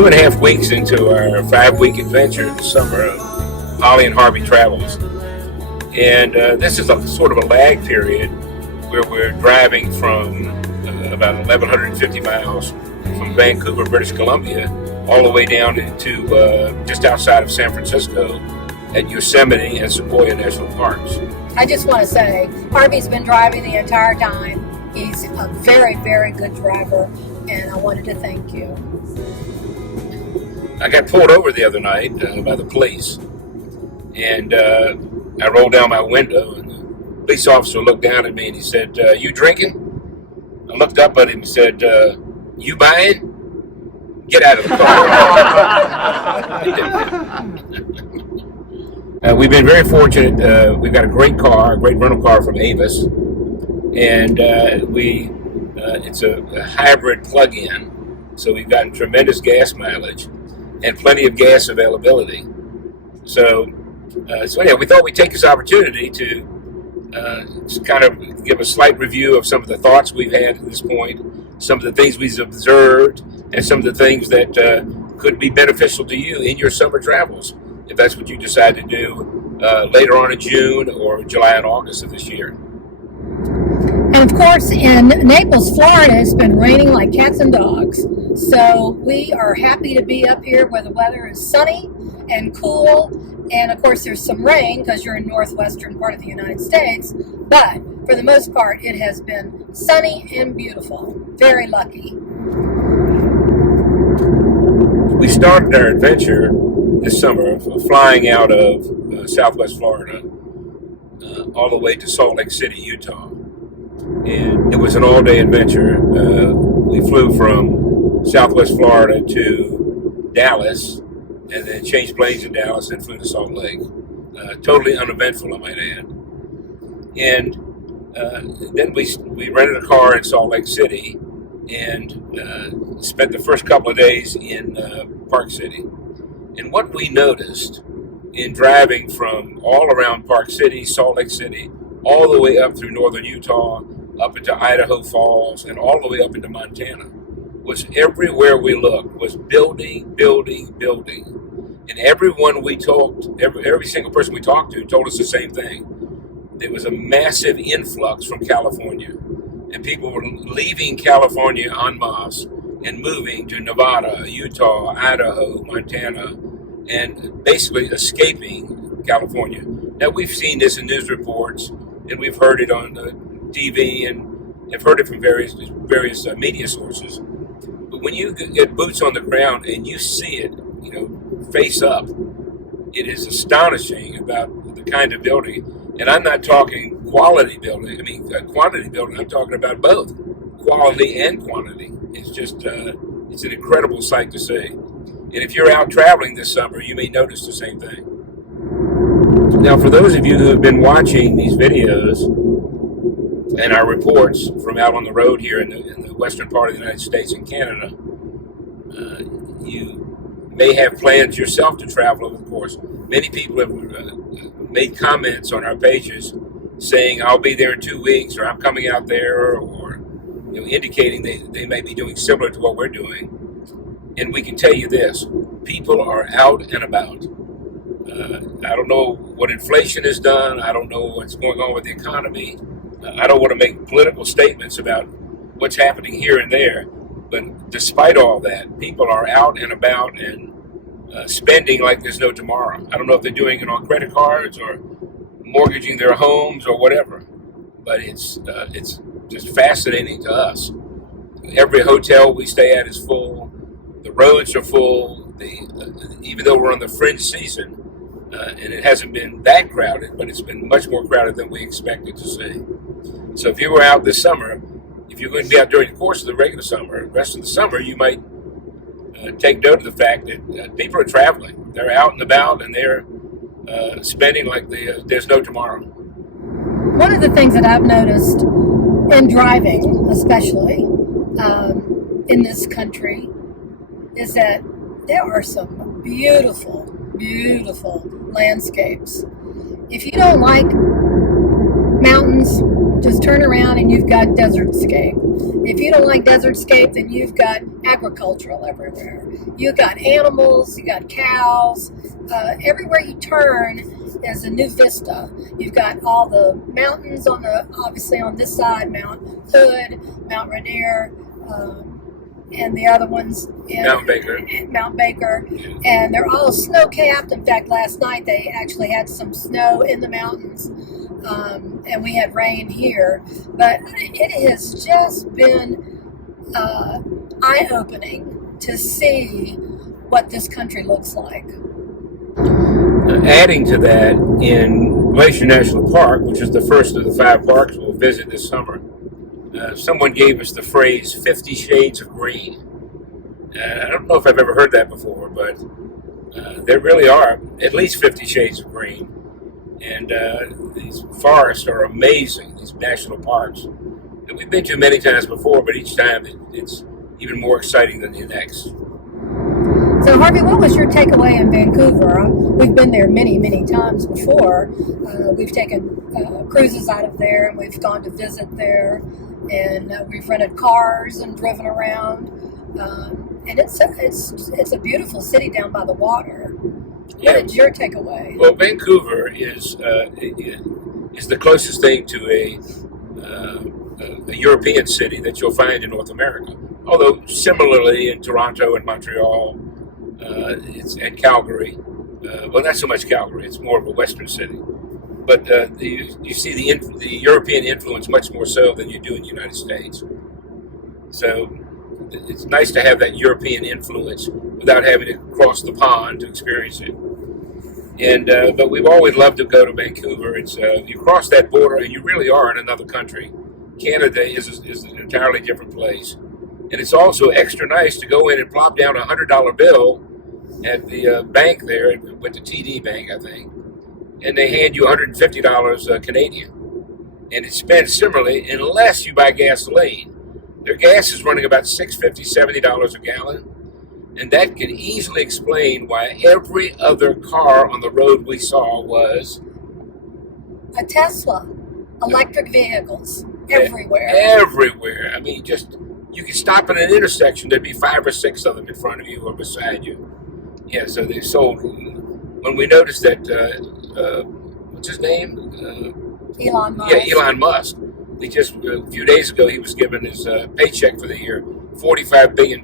2.5 weeks into our 5-week adventure this summer of Holly and Harvey Travels. And this is a sort of a lag period where we're driving from about 1,150 miles from Vancouver, British Columbia, all the way down into just outside of San Francisco at Yosemite and Sequoia National Parks. I just want to say, Harvey's been driving the entire time. He's a very, very good driver, and I wanted to thank you. I got pulled over the other night by the police, and I rolled down my window, and the police officer looked down at me and he said, "You drinking?" I looked up at him and said, "You buying? Get out of the car." We've been very fortunate. We've got a great car, a great rental car from Avis, and it's a hybrid plug-in, so we've gotten tremendous gas mileage and plenty of gas availability. So anyway, we thought we'd take this opportunity to just kind of give a slight review of some of the thoughts we've had at this point, some of the things we've observed, and some of the things that could be beneficial to you in your summer travels, if that's what you decide to do later on in June or July and August of this year. And of course, in Naples, Florida, it's been raining like cats and dogs. So we are happy to be up here where the weather is sunny and cool. And of course, there's some rain because you're in northwestern part of the United States. But for the most part, it has been sunny and beautiful. Very lucky. We started our adventure this summer flying out of southwest Florida all the way to Salt Lake City, Utah. And it was an all-day adventure. We flew from southwest Florida to Dallas, and then changed planes in Dallas and flew to Salt Lake. Totally uneventful, I might add. And then we rented a car in Salt Lake City and spent the first couple of days in Park City. And what we noticed in driving from all around Park City, Salt Lake City, all the way up through northern Utah, up into Idaho Falls, and all the way up into Montana, was everywhere we looked was building, building, building. And everyone we talked, every single person we talked to told us the same thing. There was a massive influx from California, and people were leaving California en masse and moving to Nevada, Utah, Idaho, Montana, and basically escaping California. Now, we've seen this in news reports, and we've heard it on TV, and have heard it from various media sources. But when you get boots on the ground and you see it, face up, it is astonishing about the kind of building. And I'm not talking quality building. I mean, quantity building. I'm talking about both quality and quantity. It's just, it's an incredible sight to see. And if you're out traveling this summer, you may notice the same thing. Now, for those of you who have been watching these videos and our reports from out on the road here in the western part of the United States and Canada, you may have plans yourself to travel over the course. Many people have made comments on our pages saying, "I'll be there in 2 weeks," or "I'm coming out there," or indicating they may be doing similar to what we're doing. And we can tell you this: people are out and about. I don't know what inflation has done. I don't know what's going on with the economy. I don't want to make political statements about what's happening here and there. But despite all that, people are out and about and spending like there's no tomorrow. I don't know if they're doing it on credit cards or mortgaging their homes or whatever. But it's just fascinating to us. Every hotel we stay at is full. The roads are full. Even though we're on the fringe season, and it hasn't been that crowded, but it's been much more crowded than we expected to see. So if you were out this summer, if you're going to be out during the course of the regular summer, the rest of the summer, you might take note of the fact that people are traveling. They're out and about, and they're spending like there's no tomorrow. One of the things that I've noticed in driving, especially in this country, is that there are some beautiful, beautiful landscapes. If you don't like mountains, just turn around and you've got desertscape. If you don't like desertscape, then you've got agricultural everywhere. You've got animals, you got cows. Everywhere you turn is a new vista. You've got all the mountains obviously on this side, Mount Hood, Mount Rainier, and the other ones in Mount Baker, and they're all snow-capped. In fact, last night they actually had some snow in the mountains, and we had rain here. But it has just been eye-opening to see what this country looks like. Adding to that, in Glacier National Park, which is the first of the 5 parks we'll visit this summer, someone gave us the phrase 50 shades of green. I don't know if I've ever heard that before, but there really are at least 50 shades of green. And these forests are amazing, these national parks that we've been to many times before, but each time it's even more exciting than the next. So, Harvey, what was your takeaway in Vancouver? We've been there many, many times before. We've taken cruises out of there, and we've gone to visit there, and we've rented cars and driven around. And it's a beautiful city down by the water. Yeah. What is your takeaway? Well, Vancouver is the closest thing to a European city that you'll find in North America. Although similarly in Toronto and Montreal, and Calgary. Well, not so much Calgary; it's more of a Western city. But you see the European influence much more so than you do in the United States. So it's nice to have that European influence without having to cross the pond to experience it. And but we've always loved to go to Vancouver. It's you cross that border and you really are in another country. Canada is an entirely different place, and it's also extra nice to go in and plop down a $100 bill at the bank there with the TD Bank, I think, and they hand you $150 Canadian, and it's spent similarly unless you buy gasoline. Their gas is running about $6.50, $70 a gallon, and that can easily explain why every other car on the road we saw was a Tesla. Electric vehicles everywhere. Everywhere. I mean, just you could stop at an intersection, there'd be 5 or 6 of them in front of you or beside you. Yeah, so they sold. When we noticed that, what's his name? Elon Musk. Yeah, Elon Musk. He just a few days ago he was given his paycheck for the year, $45 billion.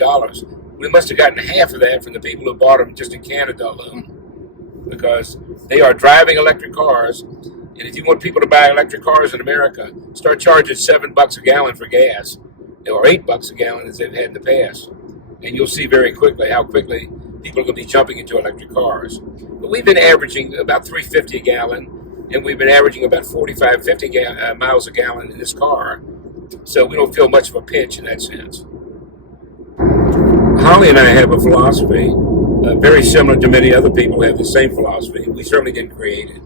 We must have gotten half of that from the people who bought them just in Canada alone, because they are driving electric cars. And if you want people to buy electric cars in America, start charging $7 a gallon for gas, or $8 a gallon as they've had in the past, and you'll see very quickly how quickly people are going to be jumping into electric cars. But we've been averaging about $3.50 a gallon, and we've been averaging about 45, 50 miles a gallon in this car, so we don't feel much of a pinch in that sense. Holly and I have a philosophy very similar to many other people who have the same philosophy. We certainly didn't create it.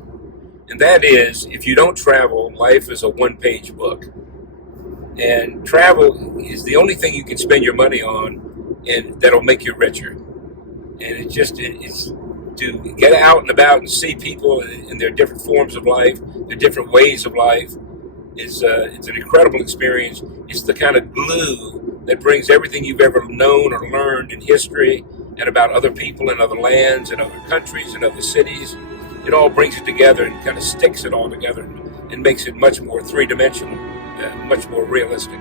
And that is, if you don't travel, life is a one-page book. And travel is the only thing you can spend your money on, and that'll make you richer. And it's to get out and about and see people in their different forms of life, their different ways of life. It's an incredible experience. It's the kind of glue that brings everything you've ever known or learned in history and about other people and other lands and other countries and other cities. It all brings it together and kind of sticks it all together and makes it much more three-dimensional, much more realistic.